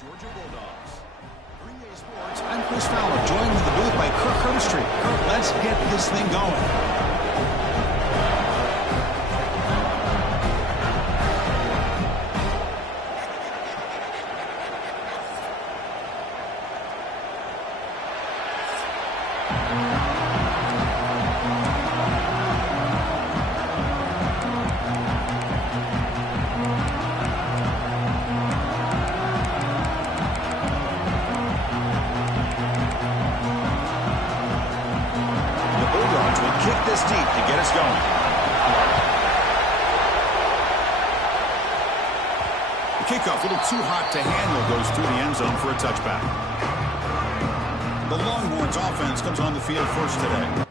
Georgia Bulldogs. Green Bay Sports, I'm Chris Fowler, joined in the booth by Kirk Herbstreit. Kirk, let's get this thing going. Kick this deep to get us going. The kickoff, a little too hot to handle, goes through the end zone for a touchback. The Longhorns offense comes on the field first today.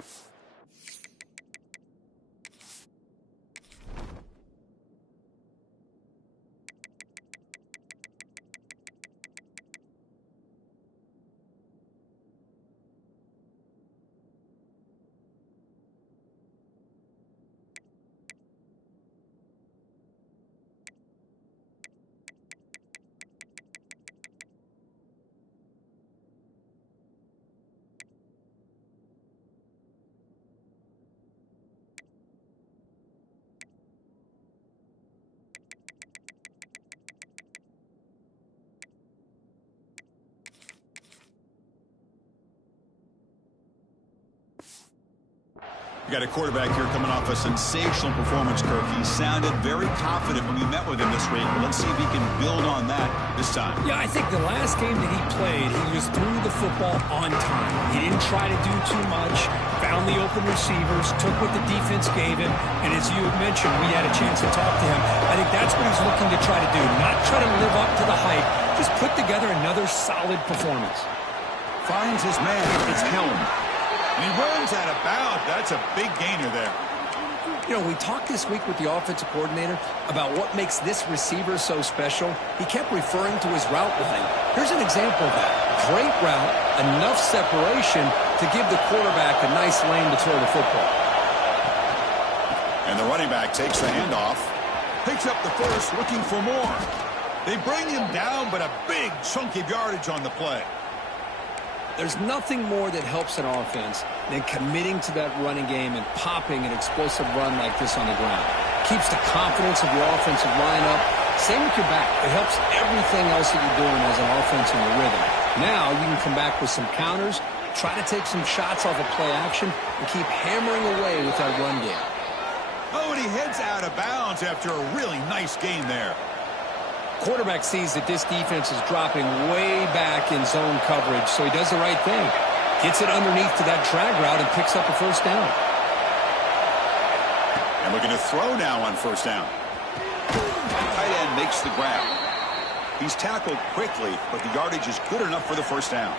We got a quarterback here coming off a sensational performance, Kirk. He sounded very confident when we met with him this week. Let's see if he can build on that this time. Yeah, I think the last game that he played, he was through the football on time. He didn't try to do too much, found the open receivers, took what the defense gave him, and as you had mentioned, we had a chance to talk to him. I think that's what he's looking to try to do, not try to live up to the hype, just put together another solid performance. Finds his man. It's Helm. And he runs out of bounds. That's a big gainer there. You know, we talked this week with the offensive coordinator about what makes this receiver so special. He kept referring to his route running. Here's an example of that. Great route, enough separation to give the quarterback a nice lane to throw the football. And the running back takes the handoff, picks up the first, looking for more. They bring him down, but a big chunk of yardage on the play. There's nothing more that helps an offense than committing to that running game and popping an explosive run like this on the ground. Keeps the confidence of your offensive line up. Same with your back. It helps everything else that you're doing as an offense in your rhythm. Now you can come back with some counters, try to take some shots off of play action, and keep hammering away with that run game. Oh, and he heads out of bounds after a really nice gain there. Quarterback sees that this defense is dropping way back in zone coverage, so he does the right thing. Gets it underneath to that drag route and picks up a first down. And looking to throw now on first down. Tight end makes the grab. He's tackled quickly, but the yardage is good enough for the first down.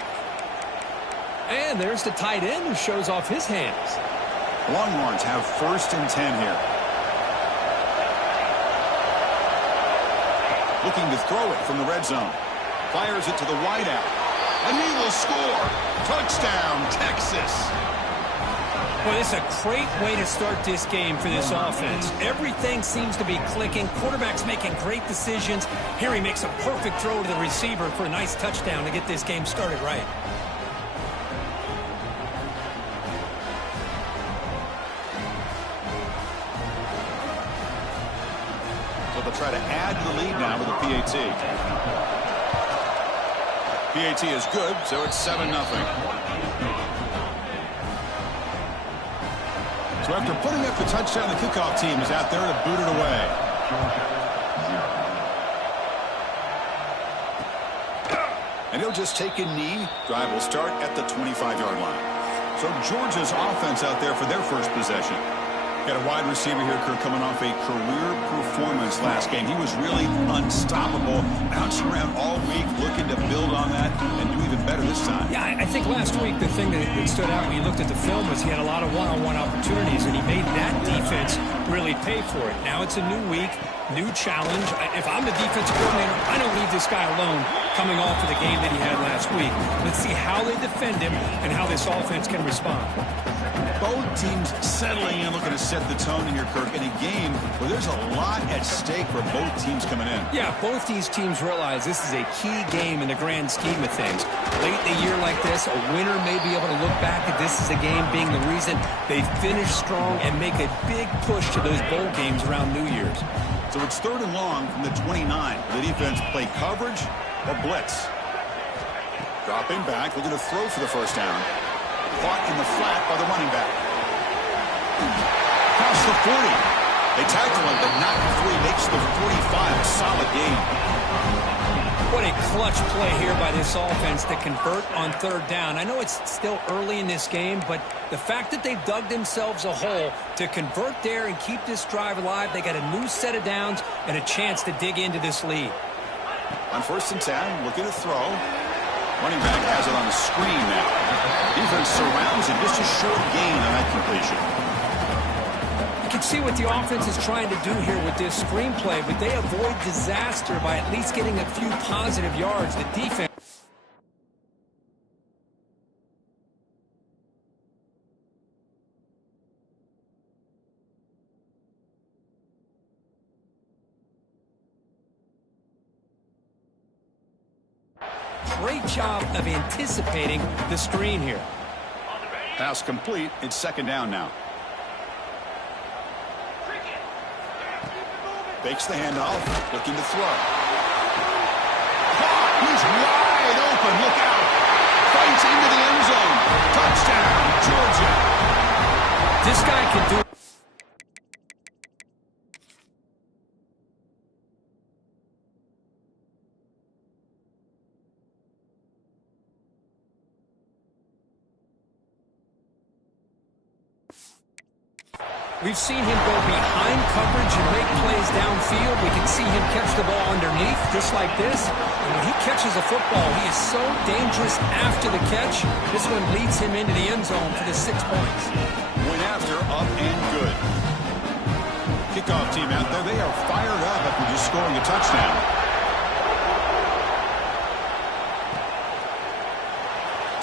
And there's the tight end who shows off his hands. Longhorns have 1st and 10 here. Looking to throw it from the red zone. Fires it to the wideout. And he will score. Touchdown, Texas. Well, this is a great way to start this game for this offense. Everything seems to be clicking. Quarterback's making great decisions. Here he makes a perfect throw to the receiver for a nice touchdown to get this game started right. They'll try to add to the lead now with a PAT. PAT is good, so it's 7-0. So after putting up the touchdown, the kickoff team is out there to boot it away. And he'll just take a knee. Drive will start at the 25-yard line. So Georgia's offense out there for their first possession. Got a wide receiver here, Kirk, coming off a career performance last game. He was really unstoppable, bouncing around all week, looking to build on that and do even better this time. Yeah, I think last week the thing that stood out when you looked at the film was he had a lot of one-on-one opportunities, and he made that defense really pay for it. Now it's a new week, new challenge. If I'm the defensive coordinator, I trying to leave this guy alone coming off of the game that he had last week. Let's see how they defend him and how this offense can respond. Both teams settling in, looking to set the tone in here, Kirk, in a game where there's a lot at stake for both teams coming in. Yeah, both these teams realize this is a key game in the grand scheme of things. Late in a year like this, a winner may be able to look back at this as a game being the reason they finish strong and make a big push to those bowl games around New Year's. So it's 3rd and long from the 29. The defense play coverage or blitz. Dropping back, looking to throw for the first down. Caught in the flat by the running back. Across the 40. They tackle him, but not before he makes the 45. A solid gain. What a clutch play here by this offense to convert on 3rd down. I know it's still early in this game, but the fact that they've dug themselves a hole to convert there and keep this drive alive, they got a new set of downs and a chance to dig into this lead. On 1st and 10, looking to throw. Running back has it on the screen now. Defense surrounds him. Just a short gain on that completion. You can see what the offense is trying to do here with this screenplay, but they avoid disaster by at least getting a few positive yards. The defense... Great job of anticipating the screen here. Pass complete. It's 2nd down now. Fakes the handoff. Looking to throw. He's wide open. Look out. Fights into the end zone. Touchdown, Georgia. This guy can do... We've seen him go behind coverage and make plays downfield. We can see him catch the ball underneath, just like this. And when he catches a football, he is so dangerous after the catch. This one leads him into the end zone for the 6 points. Went after, up and good. Kickoff team out there. They are fired up after just scoring a touchdown.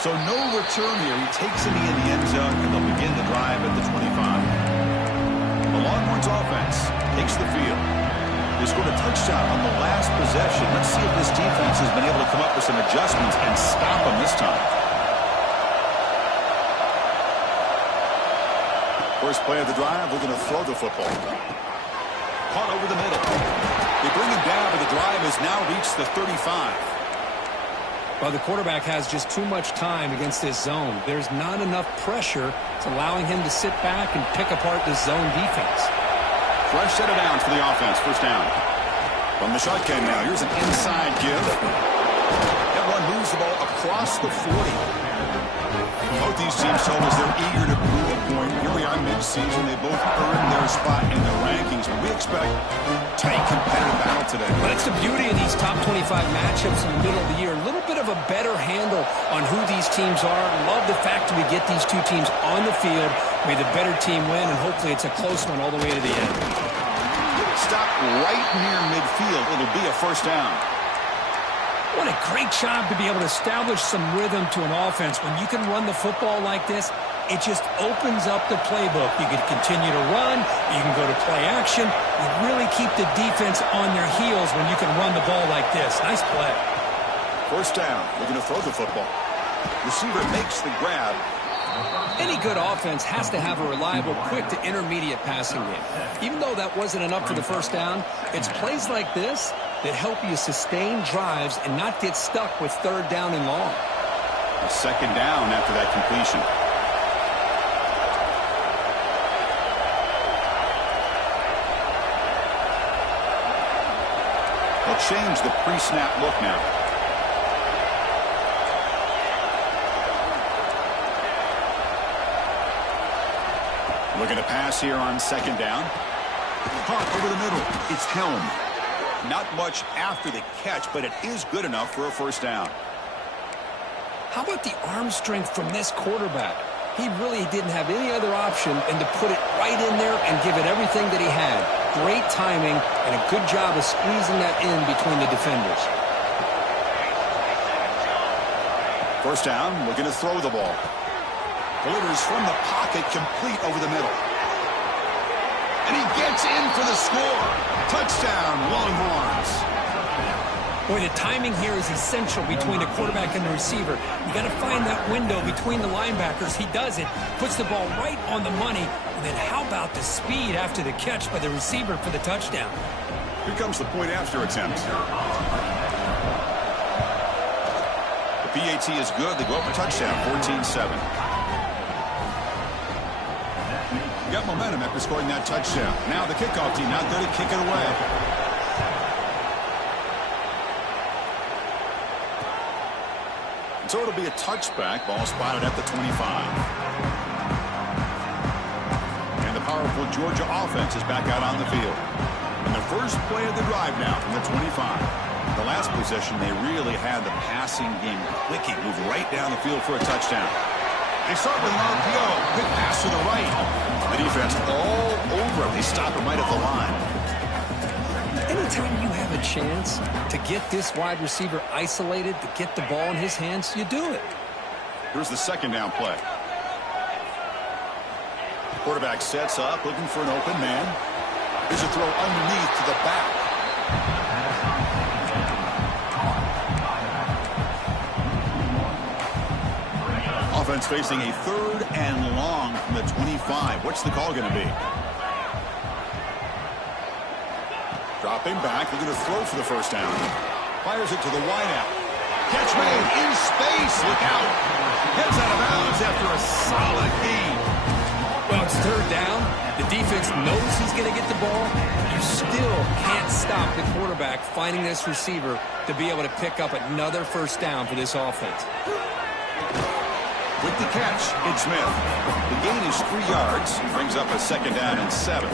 So no return here. He takes it in the end zone, and they'll begin the drive at the 25. The Longhorns offense takes the field. They scored a touchdown on the last possession. Let's see if this defense has been able to come up with some adjustments and stop them this time. First play of the drive, we're going to throw the football. Caught over the middle. They bring him down, but the drive has now reached the 35. Well, the quarterback has just too much time against this zone. There's not enough pressure. It's allowing him to sit back and pick apart this zone defense. Fresh set of downs for the offense. First down. From the shotgun now. Here's an inside give. That one moves the ball across the 40. Both these teams told us they're eager to prove a point. Here we are mid-season. They both earned their spot in the rankings. We expect tight competitive battle today. But it's the beauty of these top 25 matchups in the middle of the year. A little bit of a better handle on who these teams are. Love the fact that we get these two teams on the field. May the better team win, and hopefully it's a close one all the way to the end. Stop right near midfield. It'll be a first down. What a great job to be able to establish some rhythm to an offense. When you can run the football like this, it just opens up the playbook. You can continue to run. You can go to play action. You really keep the defense on their heels when you can run the ball like this. Nice play. First down. We're going to throw the football. Receiver makes the grab. Any good offense has to have a reliable, quick to intermediate passing game. Even though that wasn't enough for the first down, it's plays like this that help you sustain drives and not get stuck with 3rd down and long. A 2nd down after that completion. They'll change the pre-snap look now. Looking to pass here on 2nd down. Caught over the middle. It's Helm. Not much after the catch, but it is good enough for a first down. How about the arm strength from this quarterback? He really didn't have any other option than to put it right in there and give it everything that he had. great timing and a good job of squeezing that in between the defenders. First down, looking to throw the ball. Delivers from the pocket, complete over the middle. And he gets in for the score. Touchdown, Longhorns. Boy, the timing here is essential between the quarterback and the receiver. You got to find that window between the linebackers. He does it, puts the ball right on the money. And then how about the speed after the catch by the receiver for the touchdown? Here comes the point after attempt. The PAT is good. They go up for touchdown, 14-7. Got momentum after scoring that touchdown. Now the kickoff team out there to kick it away. So it'll be a touchback. Ball spotted at the 25. And the powerful Georgia offense is back out on the field. And the first play of the drive now from the 25. The last possession, they really had the passing game clicking. Move right down the field for a touchdown. They start with an RPO. Quick pass to the right. The defense all over him. They stop him right at the line. Anytime you have a chance to get this wide receiver isolated, to get the ball in his hands, you do it. Here's the second down play. Quarterback sets up, looking for an open man. Here's a throw underneath to the back. Offense facing a 3rd and long from the 25. What's the call going to be? Dropping back, looking to throw for the first down. Fires it to the wideout. Catch made in space. Look out. Heads out of bounds after a solid gain. Well, it's 3rd down. The defense knows he's going to get the ball. You still can't stop the quarterback finding this receiver to be able to pick up another first down for this offense. With the catch, it's Smith. The gain is 3 yards. Brings up a 2nd down and 7.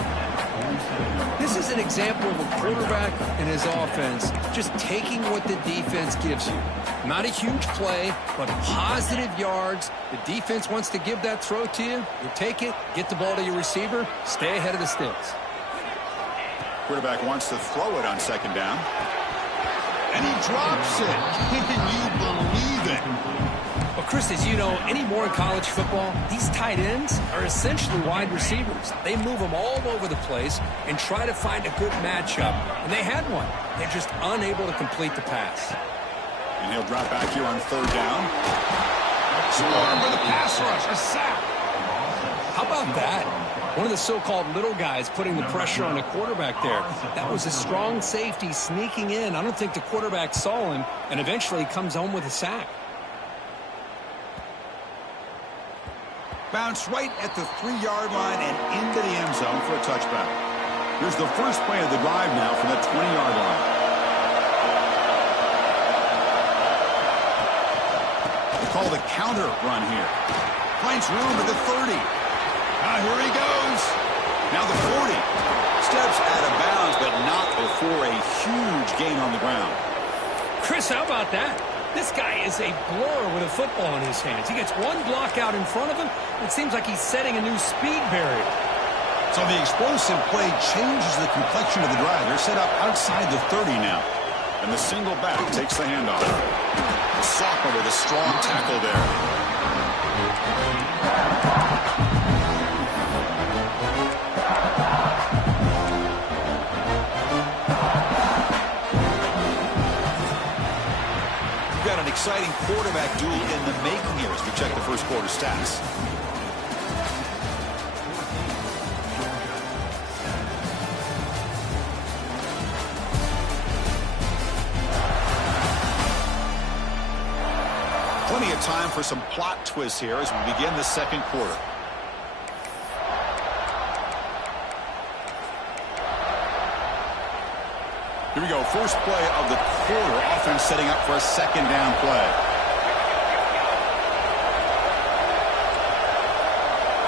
This is an example of a quarterback and his offense just taking what the defense gives you. Not a huge play, but positive yards. The defense wants to give that throw to you. You take it, get the ball to your receiver, stay ahead of the sticks. Quarterback wants to throw it on 2nd down. And he drops it. Can you believe it? Well, Chris, as you know, anymore in college football, these tight ends are essentially wide receivers. They move them all over the place and try to find a good matchup. And they had one. They're just unable to complete the pass. And he'll drop back here on 3rd down. Swarm for the pass rush. A sack. How about that? One of the so-called little guys putting the pressure on the quarterback there. That was a strong safety sneaking in. I don't think the quarterback saw him, and eventually he comes home with a sack. Bounce right at the 3-yard line and into the end zone for a touchback. Here's the first play of the drive now from the 20-yard line. They call the counter run here. Finds room at the 30. Here he goes. Now the 40. Steps out of bounds, but not before a huge gain on the ground. Chris, how about that? This guy is a blur with a football in his hands. He gets one block out in front of him. It seems like he's setting a new speed barrier. So the explosive play changes the complexion of the drive. They're set up outside the 30 now. And the single back takes the handoff. Sophomore with a strong tackle there. Got an exciting quarterback duel in the making here as we check the first quarter stats. Plenty of time for some plot twists here as we begin the second quarter. Here we go, first play of the quarter. Offense setting up for a 2nd down play.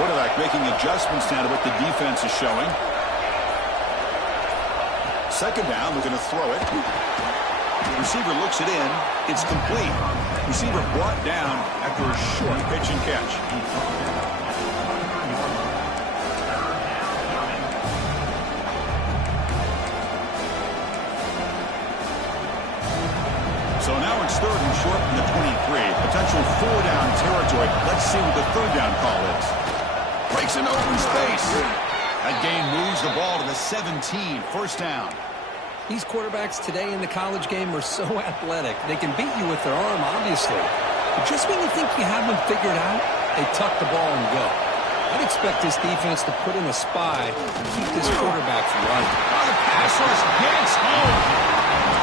Quarterback making adjustments now to what the defense is showing. 2nd down, looking to throw it. Receiver looks it in. It's complete. Receiver brought down after a short pitch and catch. So now it's 3rd and short from the 23. Potential 4-down territory. Let's see what the 3rd down call is. Breaks into open space. That gain moves the ball to the 17. 1st down. These quarterbacks today in the college game are so athletic. They can beat you with their arm, obviously. But just when you think you have them figured out, they tuck the ball and go. I'd expect this defense to put in a spy and keep this quarterback from running. The pass rush gets home.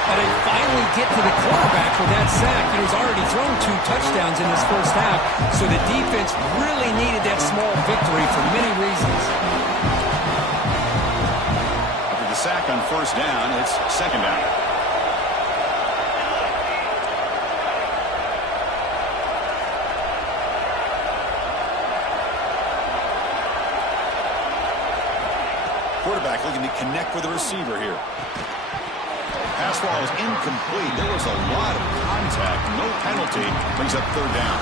And they finally get to the quarterback with that sack. He's already thrown 2 touchdowns in this first half, so the defense really needed that small victory for many reasons. After the sack on 1st down, it's 2nd down. Quarterback looking to connect with the receiver here. Pass ball is incomplete. There was a lot of contact. No penalty. Brings up 3rd down.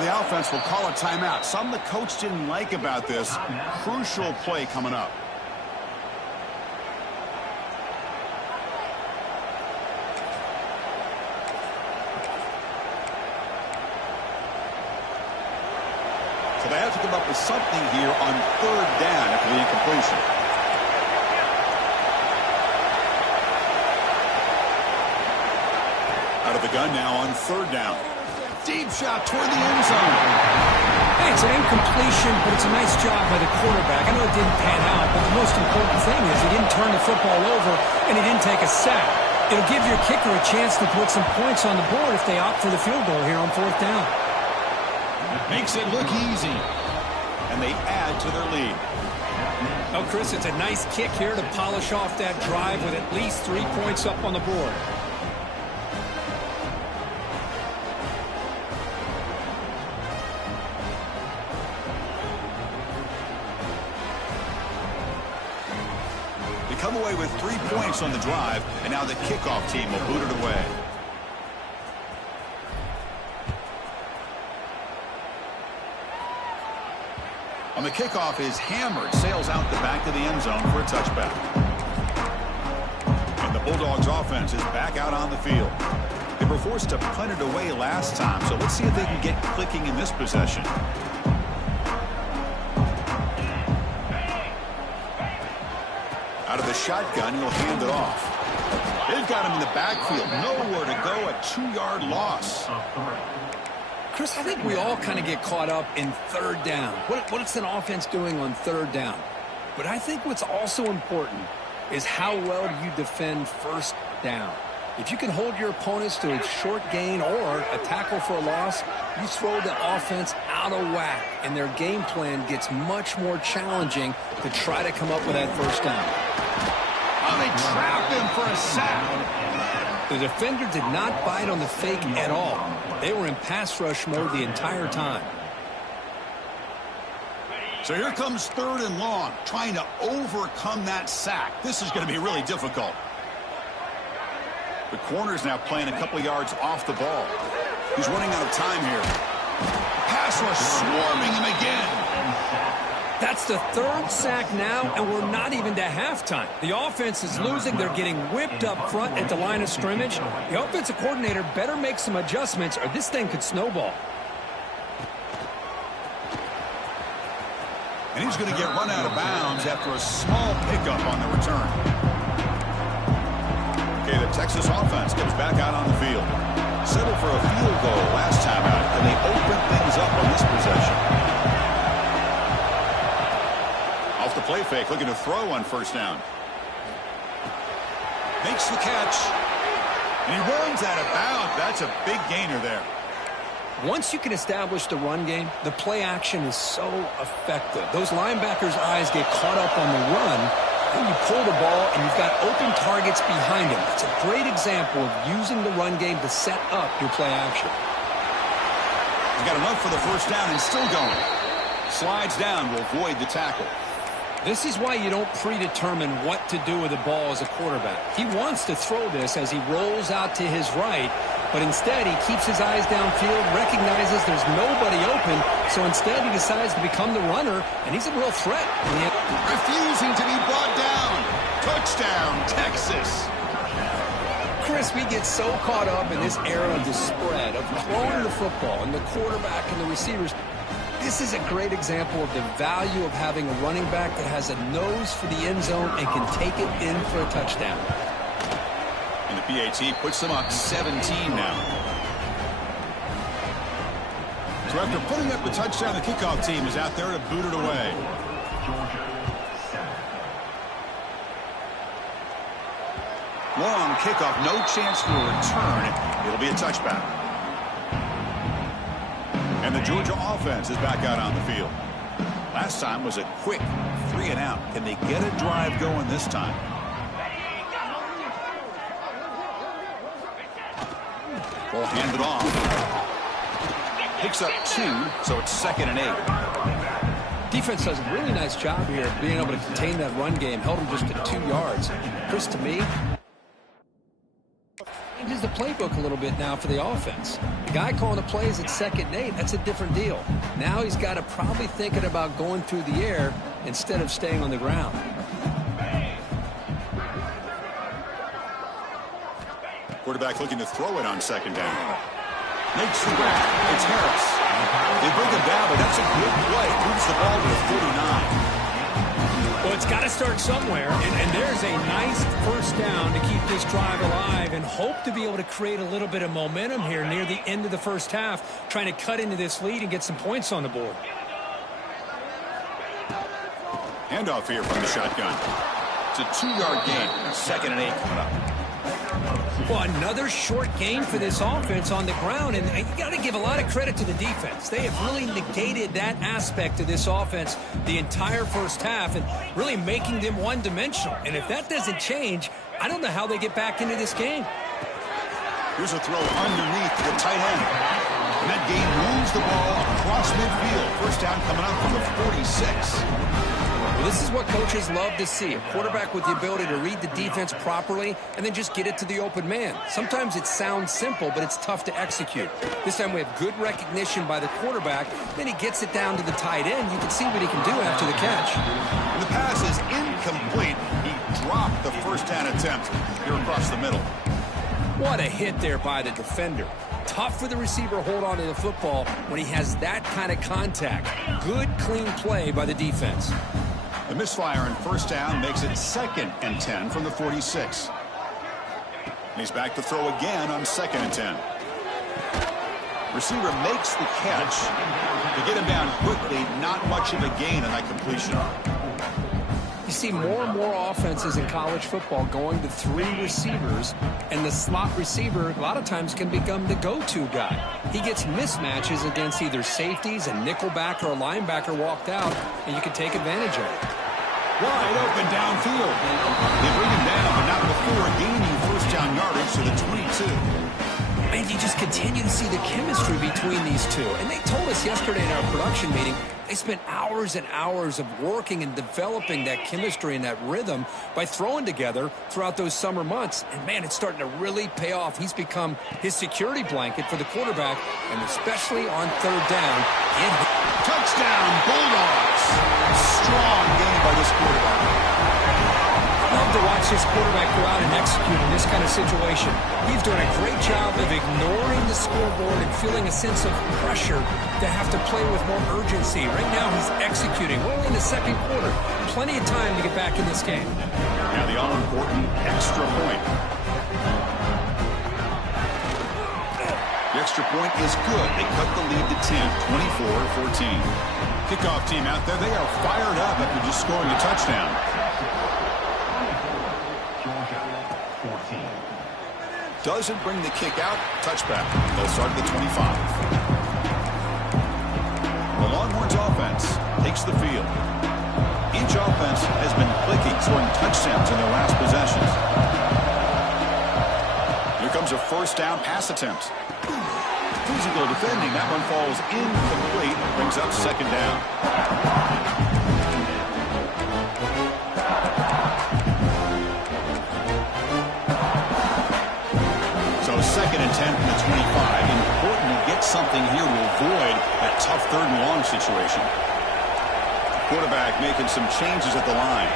The offense will call a timeout. Something the coach didn't like about this. Crucial play coming up. So they have to come up with something here on 3rd down after the incompletion. Out of the gun now on 3rd down. Deep shot toward the end zone. Hey, it's an incompletion, but it's a nice job by the quarterback. I know it didn't pan out, but the most important thing is he didn't turn the football over and he didn't take a sack. It'll give your kicker a chance to put some points on the board if they opt for the field goal here on 4th down. Makes it look easy. And they add to their lead. Oh, Chris, it's a nice kick here to polish off that drive with at least 3 points up on the board. Come away with 3 points on the drive, and now the kickoff team will boot it away. On the kickoff is hammered, sails out the back of the end zone for a touchback. And the Bulldogs offense is back out on the field. They were forced to punt it away last time, so let's see if they can get clicking in this possession. Out of the shotgun, he'll hand it off. They've got him in the backfield. Nowhere to go, a 2-yard loss. Chris, I think we all kind of get caught up in 3rd down. What is an offense doing on 3rd down? But I think what's also important is how well you defend 1st down. If you can hold your opponents to a short gain or a tackle for a loss, you throw the offense out of whack, and their game plan gets much more challenging to try to come up with that 1st down. Oh, they trapped him for a sack. The defender did not bite on the fake at all. They were in pass rush mode the entire time. So here comes 3rd and long, trying to overcome that sack. This is going to be really difficult. The corner's now playing a couple yards off the ball. He's running out of time here. Pass rush swarming him again. That's the 3rd sack now, and we're not even to halftime. The offense is losing. They're getting whipped up front at the line of scrimmage. The offensive coordinator better make some adjustments, or this thing could snowball. And he's going to get run out of bounds after a small pickup on the return. Okay, the Texas offense comes back out on the field. Settled for a field goal last time out, and they open things up on this possession. Off the play fake, looking to throw on 1st down. Makes the catch. And he runs out of bounds. That's a big gainer there. Once you can establish the run game, the play action is so effective. Those linebackers' eyes get caught up on the run, and you pull the ball, and you've got open targets behind him. It's a great example of using the run game to set up your play action. He's got enough for the 1st down and still going. Slides down, will avoid the tackle. This is why you don't predetermine what to do with the ball as a quarterback. He wants to throw this as he rolls out to his right, but instead he keeps his eyes downfield, recognizes there's nobody open, so instead he decides to become the runner, and he's a real threat. Refusing to be brought down. Touchdown, Texas. Chris, we get so caught up in this era of the spread, of throwing the football, and the quarterback and the receivers. This is a great example of the value of having a running back that has a nose for the end zone and can take it in for a touchdown. And the PAT puts them up 17 now. So after putting up the touchdown, the kickoff team is out there to boot it away. Long kickoff, no chance for a return. It'll be a touchback. And the Georgia offense is back out on the field. Last time was a quick 3 and out. Can they get a drive going this time? Ball handed off. Picks up 2, so it's 2nd and 8. Defense does a really nice job here of being able to contain that run game. Held him just to 2 yards. Chris, to me, changes the playbook a little bit now for the offense. The guy calling the plays at 2nd and 8, that's a different deal. Now he's got to probably thinking about going through the air instead of staying on the ground. Quarterback looking to throw it on 2nd down. Makes the grab. It's Harris. They bring him down, but that's a good play. Moves the ball to the 49. Well, it's got to start somewhere, and there's a nice first down to keep this drive alive and hope to be able to create a little bit of momentum here near the end of the first half, trying to cut into this lead and get some points on the board. Handoff here from the shotgun. It's a 2-yard gain. 2nd and 8 coming up. Well, another short gain for this offense on the ground, and you got to give a lot of credit to the defense. They have really negated that aspect of this offense the entire first half and really making them one-dimensional. And if that doesn't change, I don't know how they get back into this game. Here's a throw underneath the tight end. And that gain moves the ball across midfield. First down coming up from the 46. Well, this is what coaches love to see. A quarterback with the ability to read the defense properly and then just get it to the open man. Sometimes it sounds simple, but it's tough to execute. This time we have good recognition by the quarterback. Then he gets it down to the tight end. You can see what he can do after the catch. And the pass is incomplete. He dropped the first down attempt here across the middle. What a hit there by the defender. Tough for the receiver to hold on to the football when he has that kind of contact. Good, clean play by the defense. The misfire on first down makes it 2nd and 10 from the 46. And he's back to throw again on 2nd and 10. Receiver makes the catch. To get him down quickly, not much of a gain on that completion. You see more and more offenses in college football going to 3 receivers, and the slot receiver a lot of times can become the go-to guy. He gets mismatches against either safeties, a nickelback, or a linebacker walked out, and you can take advantage of it. Wide open downfield. They bring him down, but not before gaining first down yardage to the 22. And you just continue to see the chemistry between these two. And they told us yesterday in our production meeting, they spent hours and hours of working and developing that chemistry and that rhythm by throwing together throughout those summer months. And, man, it's starting to really pay off. He's become his security blanket for the quarterback, and especially on 3rd down. Touchdown, Bulldogs. Strong game by this quarterback. Love to watch this quarterback go out and execute in this kind of situation. He's doing a great job of ignoring the scoreboard and feeling a sense of pressure to have to play with more urgency. Right now he's executing. We're only in the 2nd quarter. Plenty of time to get back in this game. Now the all-important extra point. The extra point is good. They cut the lead to 10, 24-14. Kickoff team out there, they are fired up after just scoring a touchdown. Doesn't bring the kick out. Touchback. They'll start at the 25. The Longhorns offense takes the field. Each offense has been clicking, scoring touchdowns in their last possessions. Here comes a first down pass attempt. Physical defending. That one falls incomplete. Brings up 2nd down. 2nd and 10 from the 25. Important to get something here to avoid that tough 3rd and long situation. Quarterback making some changes at the line.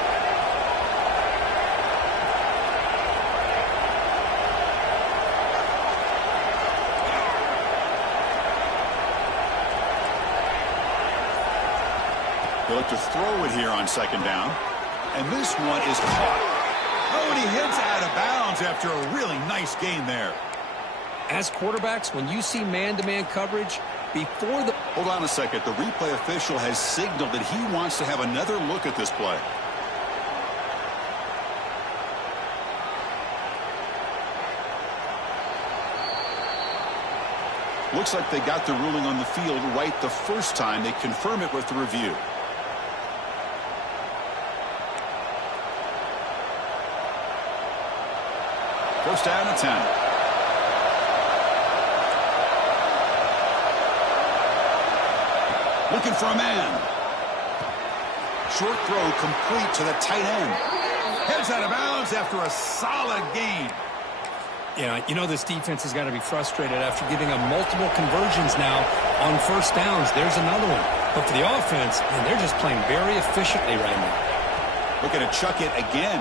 They look to throw it here on 2nd down. And this one is caught. Oh, and he hits out of bounds after a really nice gain there. As quarterbacks, when you see man-to-man coverage, before the... Hold on a second. The replay official has signaled that he wants to have another look at this play. Looks like they got the ruling on the field right the first time. They confirm it with the review. First down and 10. Looking for a man. Short throw complete to the tight end. Heads out of bounds after a solid gain. Yeah, you know this defense has got to be frustrated after giving them multiple conversions now on 1st downs. There's another one. But for the offense, man, they're just playing very efficiently right now. Looking to chuck it again.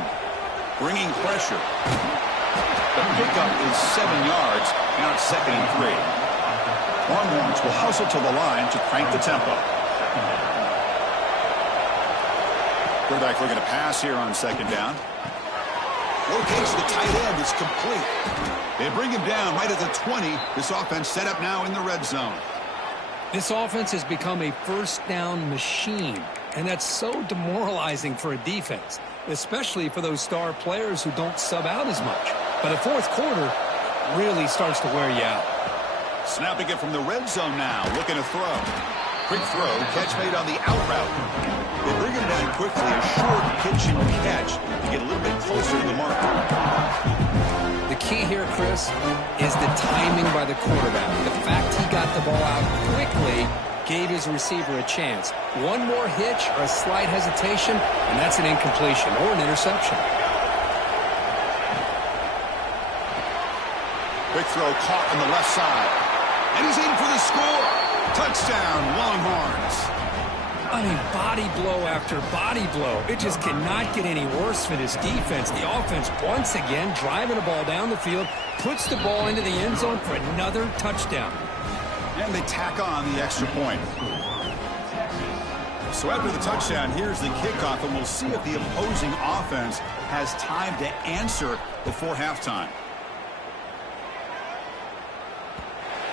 Bringing pressure. The pickup is 7 yards. Now it's 2nd and 3. Longhorns will hustle to the line to crank the tempo. Quarterback looking to pass here on 2nd down. Location the tight end is complete. They bring him down right at the 20. This offense set up now in the red zone. This offense has become a 1st down machine, and that's so demoralizing for a defense, especially for those star players who don't sub out as much. But the 4th quarter really starts to wear you out. Snapping it from the red zone now, looking to throw. Quick throw, catch made on the out route. They bring him down quickly, a short pitch and catch to get a little bit closer to the mark. The key here, Chris, is the timing by the quarterback. The fact he got the ball out quickly gave his receiver a chance. One more hitch or a slight hesitation, and that's an incompletion or an interception. Quick throw caught on the left side. And he's in for the score. Touchdown, Longhorns. I mean, body blow after body blow. It just cannot get any worse for this defense. The offense, once again, driving the ball down the field, puts the ball into the end zone for another touchdown. And they tack on the extra point. So after the touchdown, here's the kickoff, and we'll see if the opposing offense has time to answer before halftime.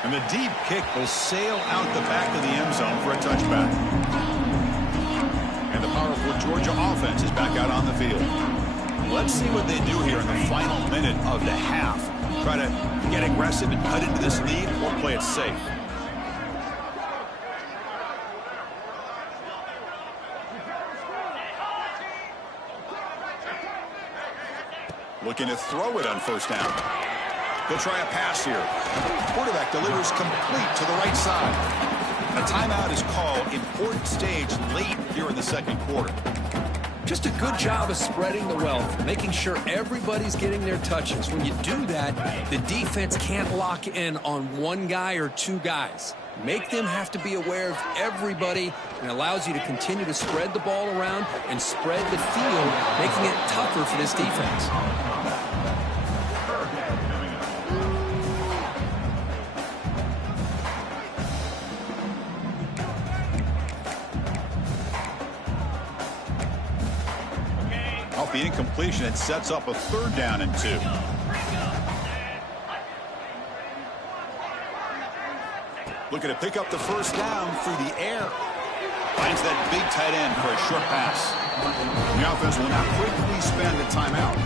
And the deep kick will sail out the back of the end zone for a touchback. And the powerful Georgia offense is back out on the field. Let's see what they do here in the final minute of the half. Try to get aggressive and cut into this lead or play it safe. Looking to throw it on 1st down. They'll try a pass here. Quarterback delivers complete to the right side. A timeout is called. Important stage late here in the 2nd quarter. Just a good job of spreading the wealth, making sure everybody's getting their touches. When you do that, the defense can't lock in on one guy or 2 guys. Make them have to be aware of everybody, and allows you to continue to spread the ball around and spread the field, making it tougher for this defense. Off the incompletion, it sets up a 3rd down and 2. Looking to pick up the 1st down through the air. Finds that big tight end for a short pass. The offense will now quickly spend the timeout.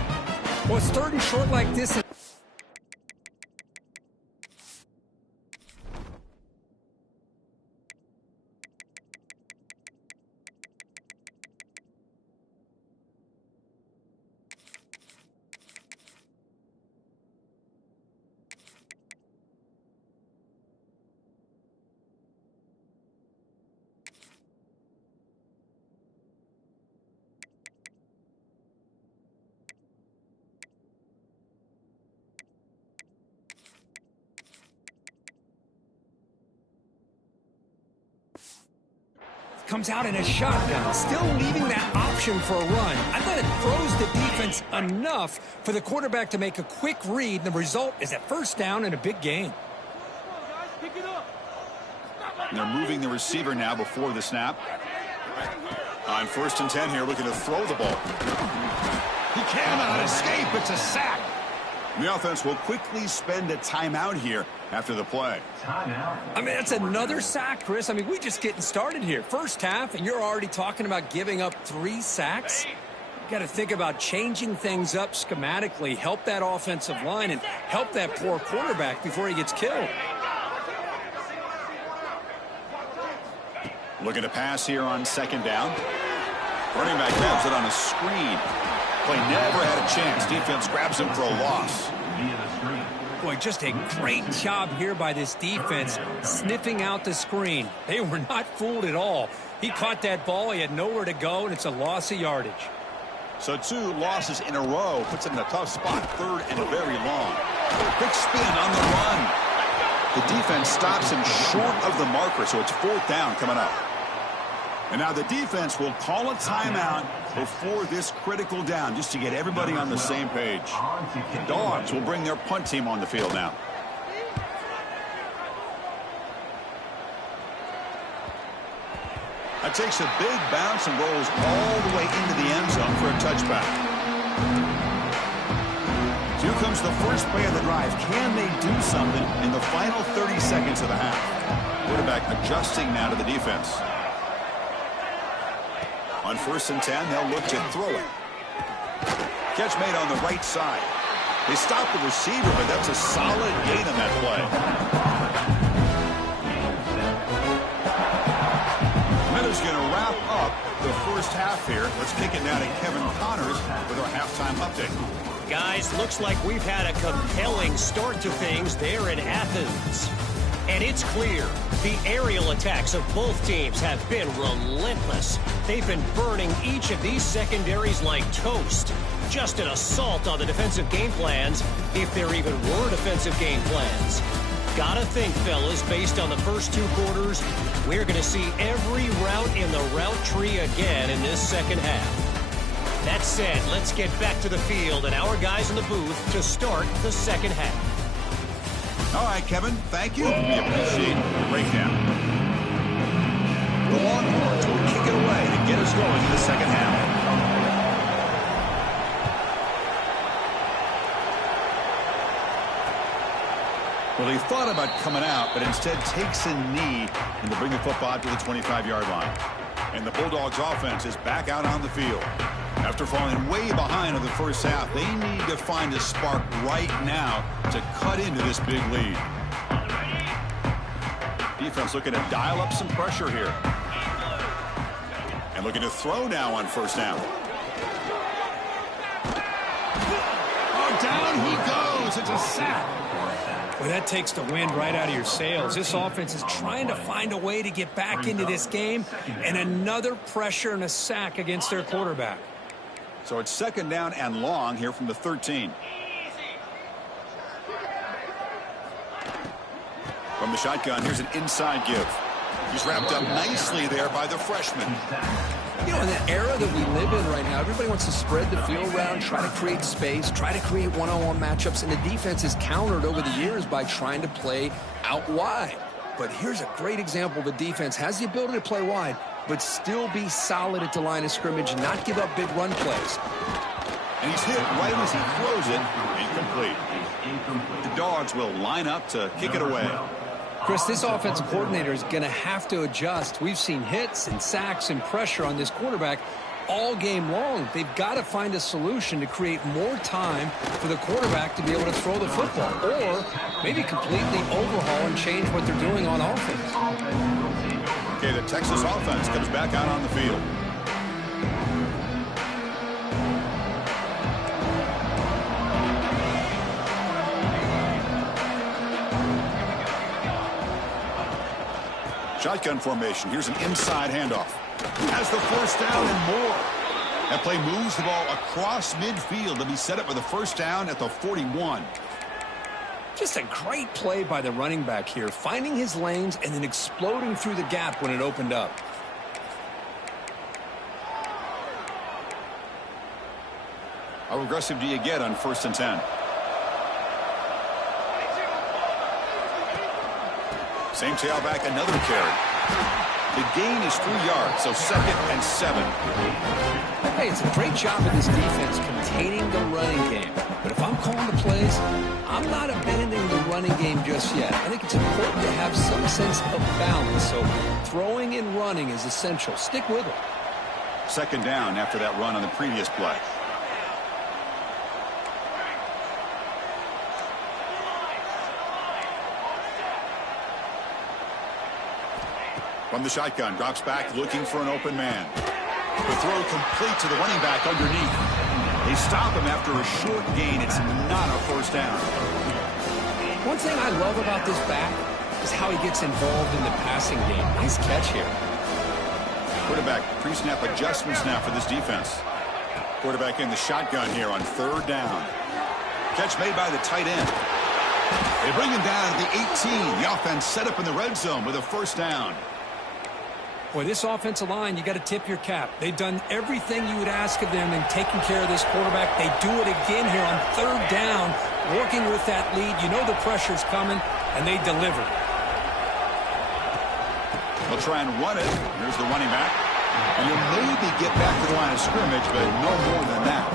Well, it's 3rd and short like this. comes out in a shotgun, still leaving that option for a run. I thought it throws the defense enough for the quarterback to make a quick read. The result is a first down and a big gain. And they're moving the receiver now before the snap. On 1st and 10 here, looking to throw the ball. He cannot escape. It's a sack. The offense will quickly spend a timeout here after the play. I mean, that's another sack, Chris. I mean, we're just getting started here. First half, and you're already talking about giving up 3 sacks. You got to think about changing things up schematically, help that offensive line, and help that poor quarterback before he gets killed. Looking to pass here on 2nd down. Running back grabs it on a screen. Play never had a chance. Defense grabs him for a loss. Boy, just a great job here by this defense, sniffing out the screen. They were not fooled at all. He caught that ball. He had nowhere to go, and it's a loss of yardage. So 2 losses in a row puts him in a tough spot. 3rd and very long. Quick spin on the run. The defense stops him short of the marker, so it's 4th down coming up. And now the defense will call a timeout before this critical down, just to get everybody on the same page. The Dogs will bring their punt team on the field now. That takes a big bounce and rolls all the way into the end zone for a touchback. So here comes the first play of the drive. Can they do something in the final 30 seconds of the half? Quarterback adjusting now to the defense. On 1st and 10, they'll look to throw it. Catch made on the right side. They stop the receiver, but that's a solid gain on that play. That is going to wrap up the first half here. Let's kick it now to Kevin Connors with our halftime update. Guys, looks like we've had a compelling start to things there in Athens. And it's clear, the aerial attacks of both teams have been relentless. They've been burning each of these secondaries like toast. Just an assault on the defensive game plans, if there even were defensive game plans. Gotta think, fellas, based on the first 2 quarters, we're going to see every route in the route tree again in this second half. That said, let's get back to the field and our guys in the booth to start the second half. All right, Kevin, thank you. We appreciate the breakdown. The Longhorns will kick it away to get us going in the second half. Well, he thought about coming out, but instead takes a knee and will bring the football to the 25-yard line. And the Bulldogs offense is back out on the field. After falling way behind in the first half, they need to find a spark right now to cut into this big lead. Defense looking to dial up some pressure here. And looking to throw now on 1st down. Oh, down he goes. It's a sack. Well, that takes the wind right out of your sails. This offense is trying to find a way to get back into this game, and another pressure and a sack against their quarterback. So it's 2nd down and long here from the 13. From the shotgun, here's an inside give. He's wrapped up nicely there by the freshman. You know, in the era that we live in right now, everybody wants to spread the field around, try to create space, try to create one-on-one matchups, and the defense is countered over the years by trying to play out wide. But here's a great example. The defense has the ability to play wide, but still be solid at the line of scrimmage, not give up big run plays. And he's hit right as he throws it. Incomplete. The Dogs will line up to kick it away. Chris, this offensive coordinator is going to have to adjust. We've seen hits and sacks and pressure on this quarterback all game long. They've got to find a solution to create more time for the quarterback to be able to throw the football, or maybe completely overhaul and change what they're doing on offense. Okay, the Texas offense comes back out on the field. Shotgun formation. Here's an inside handoff. Has the first down and more. That play moves the ball across midfield to be set up with a first down at the 41. Just a great play by the running back here, finding his lanes and then exploding through the gap when it opened up. How aggressive do you get on 1st and 10? Same tailback, another carry. The gain is 3 yards, so 2nd and 7. Hey, it's a great job of this defense containing the running game. But if I'm calling the plays, I'm not abandoning the running game just yet. I think it's important to have some sense of balance. So throwing and running is essential. Stick with it. 2nd down after that run on the previous play. From the shotgun, drops back, looking for an open man. The throw complete to the running back underneath. They stop him after a short gain. It's not a 1st down. One thing I love about this back is how he gets involved in the passing game. Nice catch here. Quarterback pre-snap adjustments now for this defense. Quarterback in the shotgun here on 3rd down. Catch made by the tight end. They bring him down at the 18. The offense set up in the red zone with a 1st down. Boy, this offensive line, you got to tip your cap. They've done everything you would ask of them in taking care of this quarterback. They do it again here on 3rd down, working with that lead. You know the pressure's coming, and they deliver. They'll try and run it. Here's the running back. And he'll maybe get back to the line of scrimmage, but no more than that.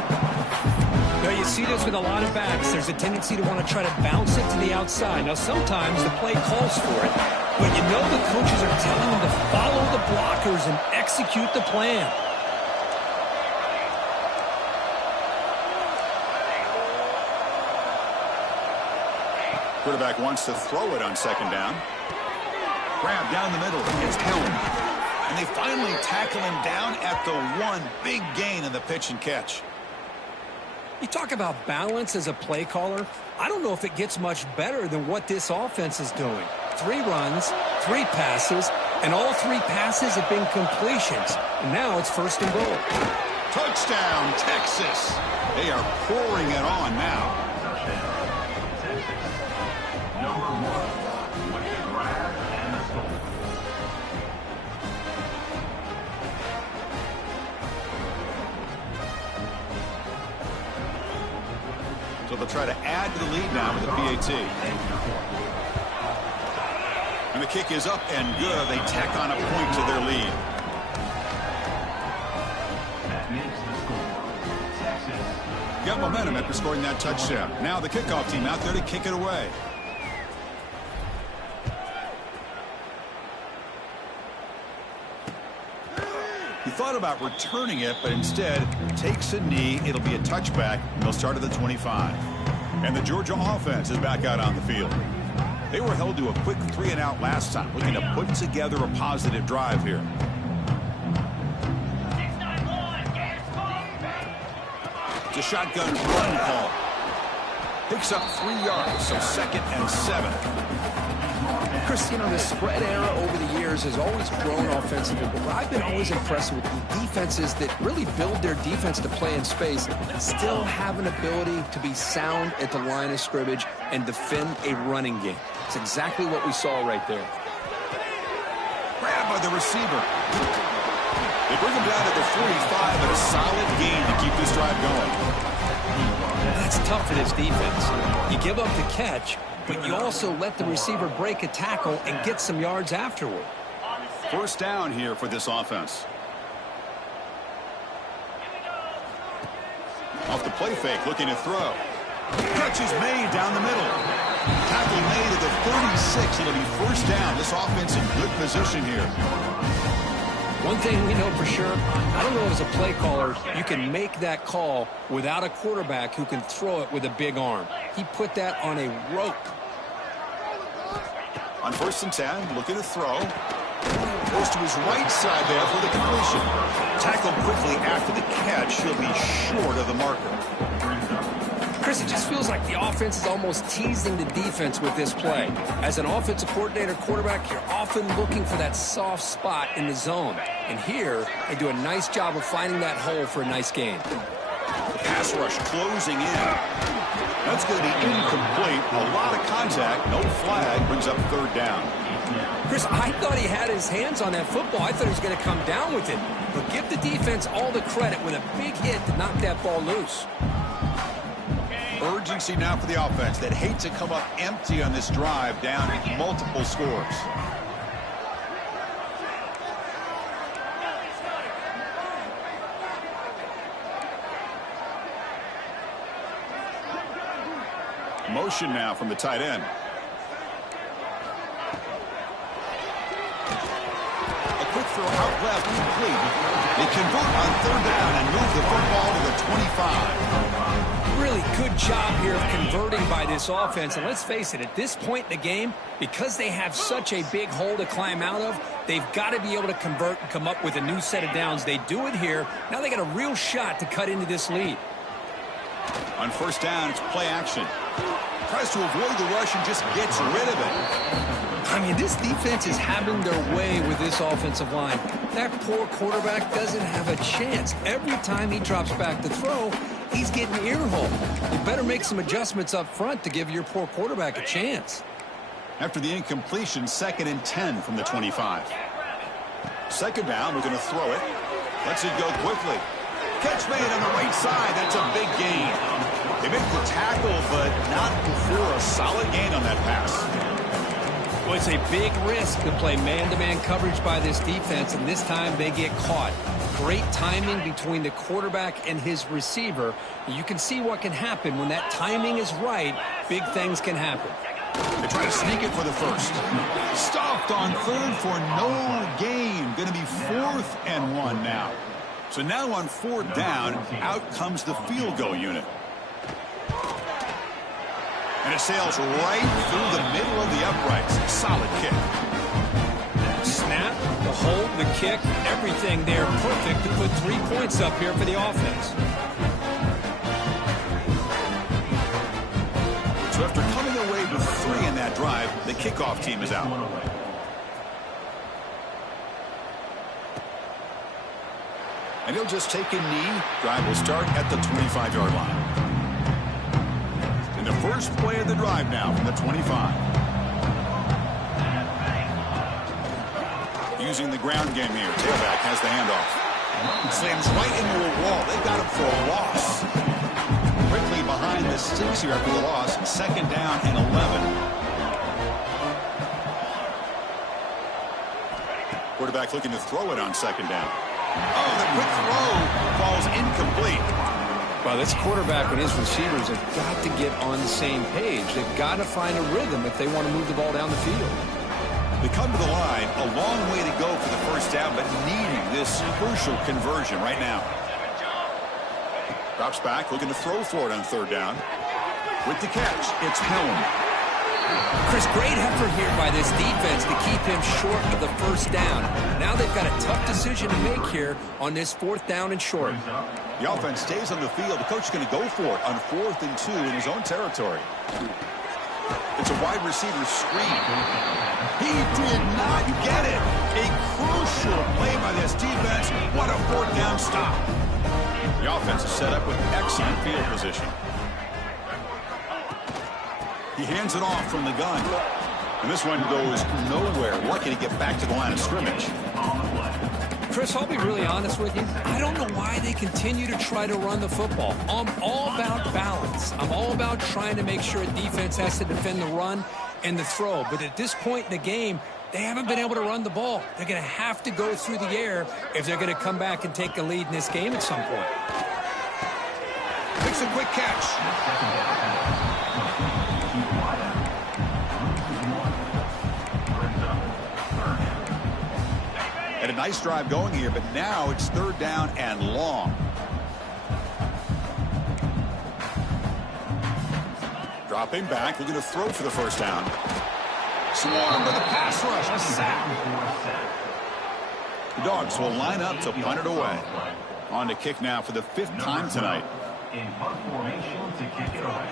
Now, you see this with a lot of backs. There's a tendency to want to try to bounce it to the outside. Now, sometimes the play calls for it, but you know the coaches are telling them to follow the blockers and execute the plan. Quarterback wants to throw it on 2nd down. Grab down the middle. It's held. And they finally tackle him down at the 1. Big gain in the pitch and catch. You talk about balance as a play caller. I don't know if it gets much better than what this offense is doing. 3 runs, 3 passes, and all 3 passes have been completions. And now it's 1st and goal. Touchdown, Texas. They are pouring it on now. So they'll try to add to the lead now with a PAT. And the kick is up and good. They tack on a point to their lead. Got momentum after scoring that touchdown. Now the kickoff team out there to kick it away. He thought about returning it, but instead takes a knee. It'll be a touchback, and they'll start at the 25. And the Georgia offense is back out on the field. They were held to a quick 3-and-out last time, looking to put together a positive drive here. It's a shotgun run call. Picks up 3 yards, so 2nd and 7. Chris, you know, the spread era over the years has always grown offensively, but I've been always impressed with the defenses that really build their defense to play in space and still have an ability to be sound at the line of scrimmage and defend a running game. It's exactly what we saw right there. Grabbed by the receiver. They bring him down to the 45 and a solid gain to keep this drive going. That's tough for this defense. You give up the catch, but you also let the receiver break a tackle and get some yards afterward. 1st down here for this offense. Off the play fake, looking to throw. Catch is made down the middle. Tackle made at the 36. It'll be 1st down. This offense in good position here. One thing we know for sure, I don't know as a play caller, you can make that call without a quarterback who can throw it with a big arm. He put that on a rope. On 1st and 10, looking to throw. Goes to his right side there for the completion. Tackled quickly after the catch. He'll be short of the marker. Chris, it just feels like the offense is almost teasing the defense with this play. As an offensive coordinator quarterback, you're often looking for that soft spot in the zone. And here, they do a nice job of finding that hole for a nice gain. The pass rush closing in. That's going to be incomplete. A lot of contact. No flag. Brings up 3rd down. Chris, I thought he had his hands on that football. I thought he was going to come down with it. But give the defense all the credit with a big hit to knock that ball loose. Urgency now for the offense that hate to come up empty on this drive, down multiple scores. Motion now from the tight end. A quick throw out left, complete. They convert on third down and move the football to the 25. Really good job here of converting by this offense. And let's face it, at this point in the game, because they have such a big hole to climb out of, they've got to be able to convert and come up with a new set of downs. They do it here. Now they got a real shot to cut into this lead. On first down, it's play action. Tries to avoid the rush and just gets rid of it. I mean, this defense is having their way with this offensive line. That poor quarterback doesn't have a chance. Every time he drops back to throw, he's getting earholed. You better make some adjustments up front to give your poor quarterback a chance. After the incompletion, 2nd and 10 from the 25. Second down, we're going to throw it. Lets it go quickly. Catch made on the right side. That's a big gain. They make the tackle, but not before a solid gain on that pass. Well, it's a big risk to play man-to-man coverage by this defense, and this time they get caught. Great timing between the quarterback and his receiver. You can see what can happen when that timing is right. Big things can happen. They try to sneak it for the first. Stopped on third for no gain. Going to be 4th and 1 now. So now on 4th down, out comes the field goal unit. And it sails right through the middle of the uprights. Solid kick. Snap, the hold, the kick, everything there perfect to put 3 points up here for the offense. So after coming away with 3 in that drive, the kickoff team is out. And he'll just take a knee. Drive will start at the 25-yard line. And the first play of the drive now from the 25. Using the ground game here. Tailback has the handoff. Slams right into a wall. They got him for a loss. Quickly behind the sticks here after the loss. 2nd down and 11. Quarterback looking to throw it on 2nd down. Oh, the quick throw falls incomplete. Well, this quarterback and his receivers have got to get on the same page. They've got to find a rhythm if they want to move the ball down the field. They come to the line, a long way to go for the first down, but needing this crucial conversion right now. Drops back, looking to throw for it on 3rd down. With the catch, it's Helm. Chris, great effort here by this defense to keep him short of the first down. Now they've got a tough decision to make here on this 4th down and short. The offense stays on the field. The coach is going to go for it on 4th and 2 in his own territory. It's a wide receiver screen. He did not get it. A crucial play by this defense. What a 4th down stop. The offense is set up with excellent field position. He hands it off from the gun. And this one goes nowhere. Lucky to get back to the line of scrimmage. Chris, I'll be really honest with you. I don't know why they continue to try to run the football. I'm all about balance. I'm all about trying to make sure a defense has to defend the run and the throw. But at this point in the game, they haven't been able to run the ball. They're going to have to go through the air if they're going to come back and take a lead in this game at some point. Makes a quick catch. Had a nice drive going here, but now it's 3rd down and long. Dropping back, looking to throw for the first down. Swarm with a pass rush, a sack. The Dogs will line up to punt it away. On to kick now for the 5th time tonight. In punt formation to kick it away.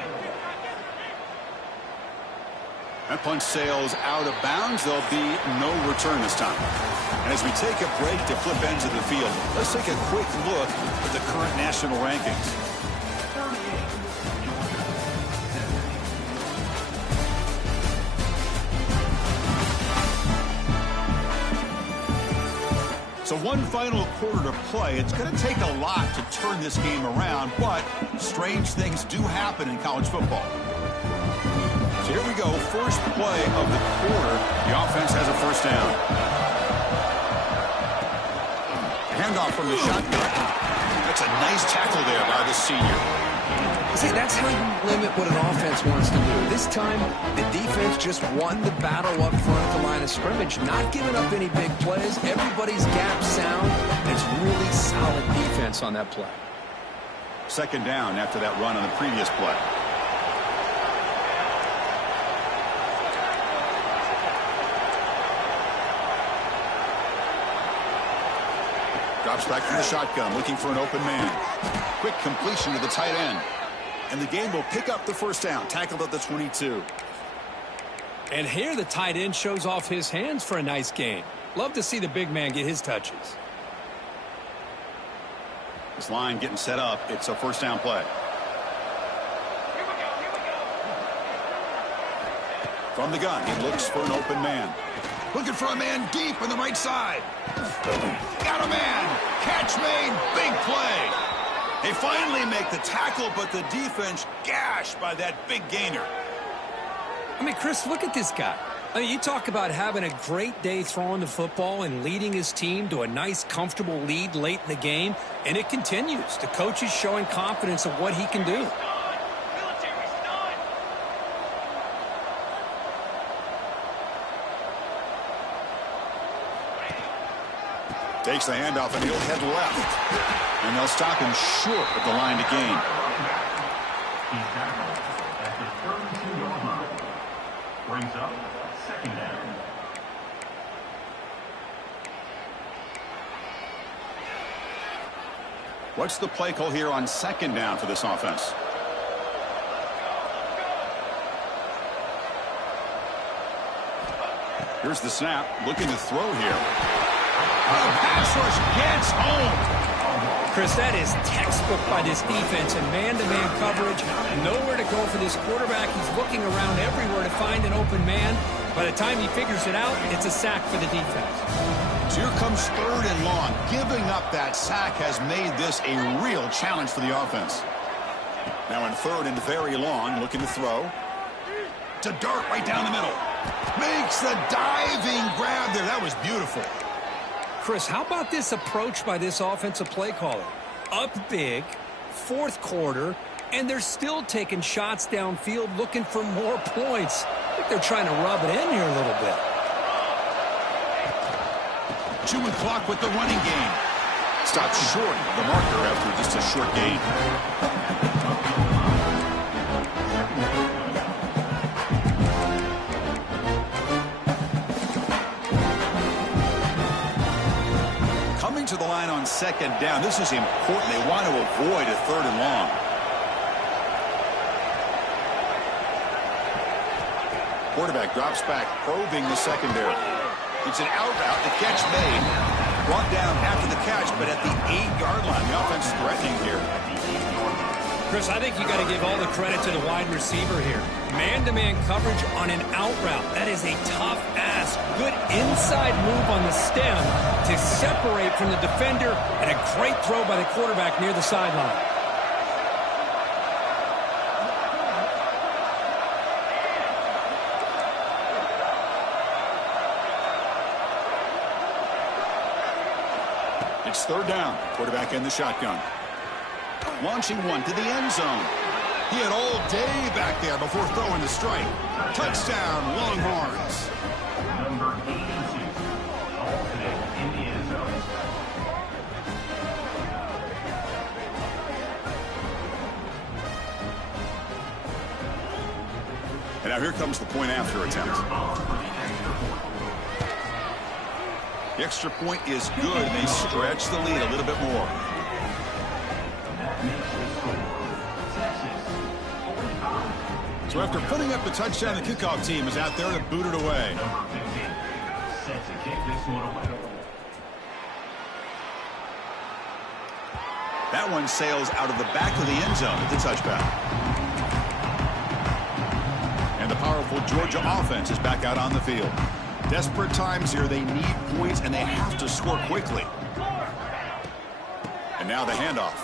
That punt sails out of bounds. There'll be no return this time. And as we take a break to flip ends of the field, let's take a quick look at the current national rankings. So one final quarter to play. It's going to take a lot to turn this game around, but strange things do happen in college football. So here we go, first play of the quarter. The offense has a first down. Handoff from the shotgun. That's a nice tackle there by the senior. See, that's how you limit what an offense wants to do. This time, the defense just won the battle up front at the line of scrimmage, not giving up any big plays. Everybody's gap sound. It's really solid defense on that play. Second down after that run on the previous play. Drops back from the shotgun, looking for an open man. Quick completion to the tight end. And the game will pick up the first down, tackled at the 22. And here the tight end shows off his hands for a nice gain. Love to see the big man get his touches. This line getting set up. It's a first down play. From the gun, he looks for an open man. Looking for a man deep on the right side. Got a man. Catch made. Big play. They finally make the tackle, but the defense gashed by that big gainer. I mean, Chris, look at this guy. I mean, you talk about having a great day throwing the football and leading his team to a nice, comfortable lead late in the game, and it continues. The coach is showing confidence of what he can do. Takes the handoff, and he'll head left. And they'll stop him short at the line to gain. He's tackled at the 32-yard line. Brings up second down. What's the play call here on second down for this offense? Here's the snap, looking to throw here. The pass rush gets home. Chris, that is textbook by this defense and man-to-man coverage. Nowhere to go for this quarterback. He's looking around everywhere to find an open man. By the time he figures it out, it's a sack for the defense. So here comes third and long. Giving up that sack has made this a real challenge for the offense. Now in third and very long, looking to throw. To Dart right down the middle. Makes the diving grab there. That was beautiful. Chris, how about this approach by this offensive play caller? Up big, fourth quarter, and they're still taking shots downfield looking for more points. I think they're trying to rub it in here a little bit. Chewing clock with the running game. Stopped short of the marker after just a short gain. Coming to the line on second down. This is important. They want to avoid a third and long. Quarterback drops back, probing the secondary. It's an out route. The catch made. Brought down after the catch, but at the 8-yard line. The offense threatening here. Chris, I think you got to give all the credit to the wide receiver here. Man-to-man coverage on an out route. That is a tough ask. Good inside move on the stem to separate from the defender, and a great throw by the quarterback near the sideline. It's third down. Quarterback in the shotgun. Launching one to the end zone. He had all day back there before throwing the strike. Touchdown, Longhorns. Number 82, alternate in the end zone. And now here comes the point after attempt. The extra point is good. They stretch the lead a little bit more. So after putting up the touchdown, the kickoff team is out there to boot it away. Number 15, set to kick this one away. That one sails out of the back of the end zone at the touchback. And the powerful Georgia offense is back out on the field. Desperate times here. They need points, and they have to score quickly. Now the handoff.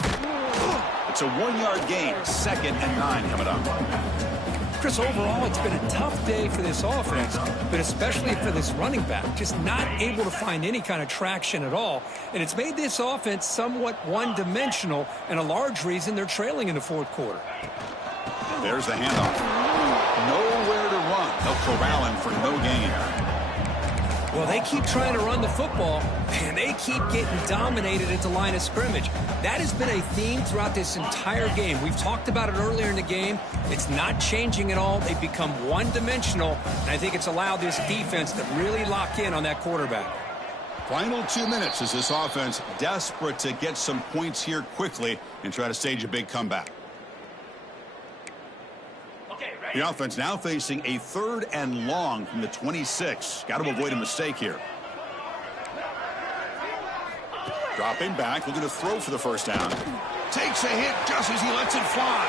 It's a 1-yard gain. 2nd and 9 coming up. Chris, overall, it's been a tough day for this offense, but especially for this running back. Just not able to find any kind of traction at all. And it's made this offense somewhat one-dimensional, and a large reason they're trailing in the fourth quarter. There's the handoff. Nowhere to run. They'll corral him for no gain. Well, they keep trying to run the football, and they keep getting dominated at the line of scrimmage. That has been a theme throughout this entire game. We've talked about it earlier in the game. It's not changing at all. They've become one-dimensional, and I think it's allowed this defense to really lock in on that quarterback. Final 2 minutes as this offense desperate to get some points here quickly and try to stage a big comeback. The offense now facing a 3rd and long from the 26. Got to avoid a mistake here. Dropping back, looking to throw for the first down. Takes a hit just as he lets it fly.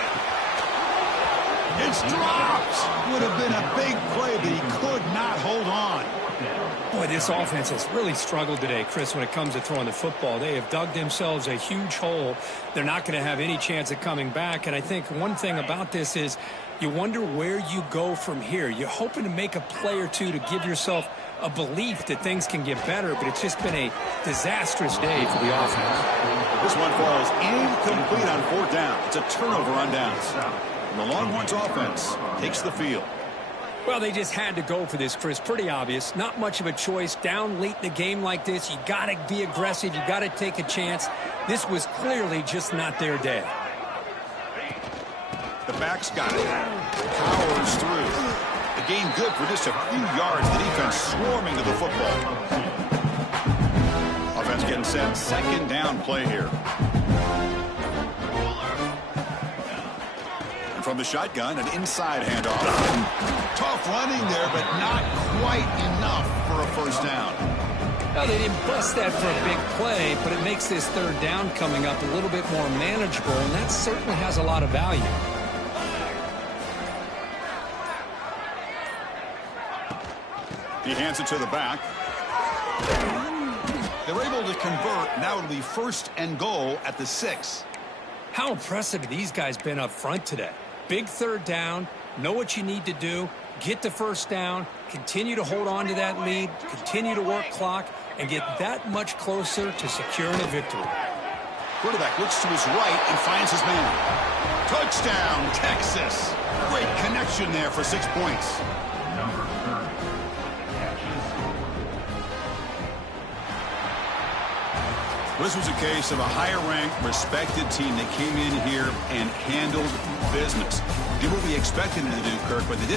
It's dropped. Would have been a big play, but he could not hold on. Boy, this offense has really struggled today, Chris, when it comes to throwing the football. They have dug themselves a huge hole. They're not going to have any chance of coming back. And I think one thing about this is you wonder where you go from here. You're hoping to make a play or two to give yourself a belief that things can get better, but it's just been a disastrous day for the offense. This one falls incomplete on 4th down. It's a turnover on downs. And the Longhorns offense takes the field. Well, they just had to go for this, Chris. Pretty obvious. Not much of a choice. Down late in the game like this, you got to be aggressive. You got to take a chance. This was clearly just not their day. The back's got it. Powers through. The gain good for just a few yards. The defense swarming to the football. Offense getting set. 2nd down play here. And from the shotgun, an inside handoff. Tough running there, but not quite enough for a first down. Well, they didn't bust that for a big play, but it makes this 3rd down coming up a little bit more manageable, and that certainly has a lot of value. He hands it to the back. They're able to convert. Now it'll be 1st and goal at the 6. How impressive have these guys been up front today? Big 3rd down, know what you need to do, get the first down, continue to hold on to that lead, continue to work clock, and get that much closer to securing a victory. Quarterback looks to his right and finds his man. Touchdown, Texas. Great connection there for 6 points. Number 30 This was a case of a higher-ranked, respected team that came in here and handled business. Did what we expected them to do, Kirk, but they did.